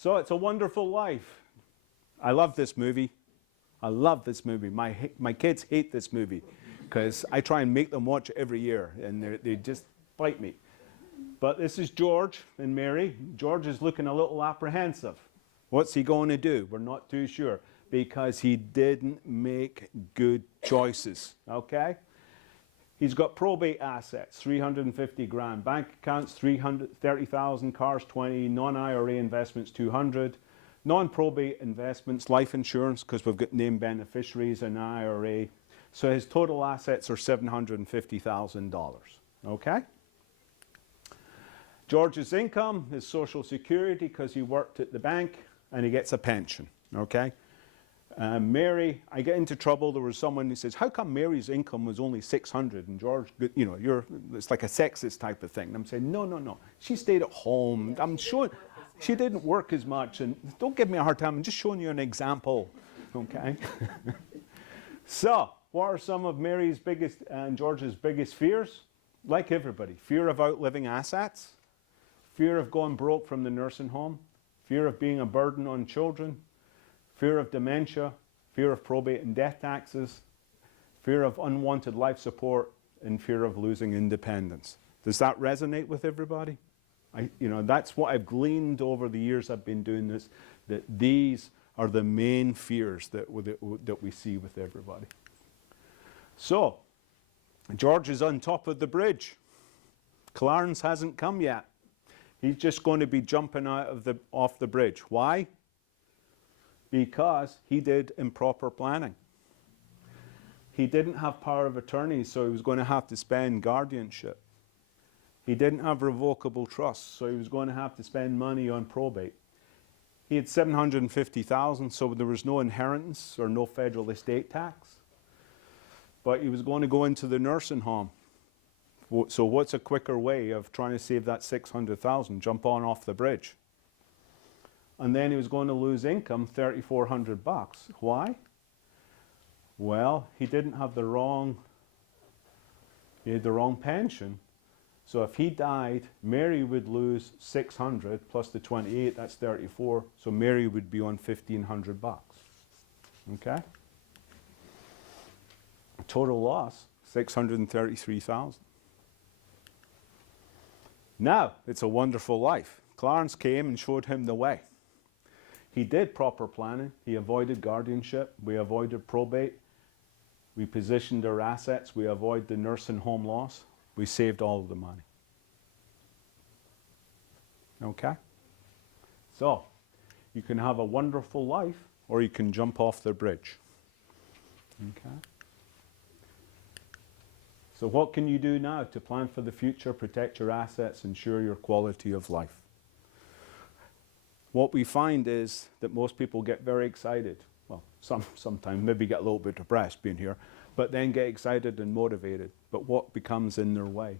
So It's a Wonderful Life. I love this movie. I love this movie. My kids hate this movie because I try and make them watch it every year and they just bite me. But this is George and Mary. George is looking a little apprehensive. What's he going to do? We're not too sure because he didn't make good choices, okay? He's got probate assets, 350 grand. Bank accounts, 330,000. Cars, 20. Non-IRA investments, 200. Non-probate investments, life insurance, because we've got named beneficiaries and IRA. So his total assets are $750,000, okay? George's income is Social Security because he worked at the bank and he gets a pension, okay? Mary, I get into trouble. There was someone who says, how come Mary's income was only 600 and George, you know, it's like a sexist type of thing. And I'm saying, no. She stayed at home. I'm showing, she didn't work as much. And don't give me a hard time. I'm just showing you an example, okay? So, what are some of Mary's biggest and George's biggest fears? Like everybody, fear of outliving assets, fear of going broke from the nursing home, fear of being a burden on children, fear of dementia, fear of probate and death taxes, fear of unwanted life support, and fear of losing independence. Does that resonate with everybody? That's what I've gleaned over the years I've been doing this, that these are the main fears that we see with everybody. So, George is on top of the bridge. Clarence hasn't come yet. He's just going to be jumping off the bridge. Why? Because he did improper planning. He didn't have power of attorney, so he was going to have to spend guardianship. He didn't have revocable trust, so he was going to have to spend money on probate. He had $750,000, so there was no inheritance or no federal estate tax. But he was going to go into the nursing home. So what's a quicker way of trying to save that $600,000? Jump on off the bridge. And then he was going to lose income, $3,400. Why? Well, he didn't have he had the wrong pension. So if he died, Mary would lose 600 plus the 28, that's 34. So Mary would be on $1,500. Okay? Total loss, 633,000. Now, It's a Wonderful Life. Clarence came and showed him the way. He did proper planning. He avoided guardianship. We avoided probate. We positioned our assets. We avoided the nursing home loss. We saved all of the money. Okay? So, you can have a wonderful life or you can jump off the bridge. Okay? So what can you do now to plan for the future, protect your assets, ensure your quality of life? What we find is that most people get very excited. Well, sometimes maybe get a little bit depressed being here, but then get excited and motivated. But what becomes in their way?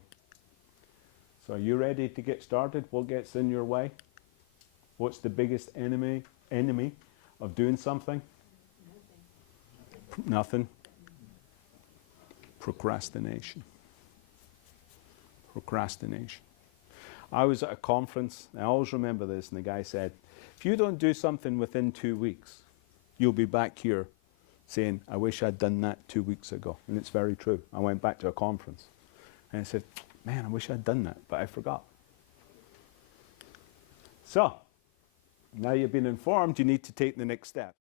So are you ready to get started? What gets in your way? What's the biggest enemy of doing something? Nothing. Procrastination. Procrastination. I was at a conference, I always remember this, and the guy said, if you don't do something within 2 weeks, you'll be back here saying, I wish I'd done that 2 weeks ago. And it's very true. I went back to a conference and I said, man, I wish I'd done that, but I forgot. So, now you've been informed, you need to take the next step.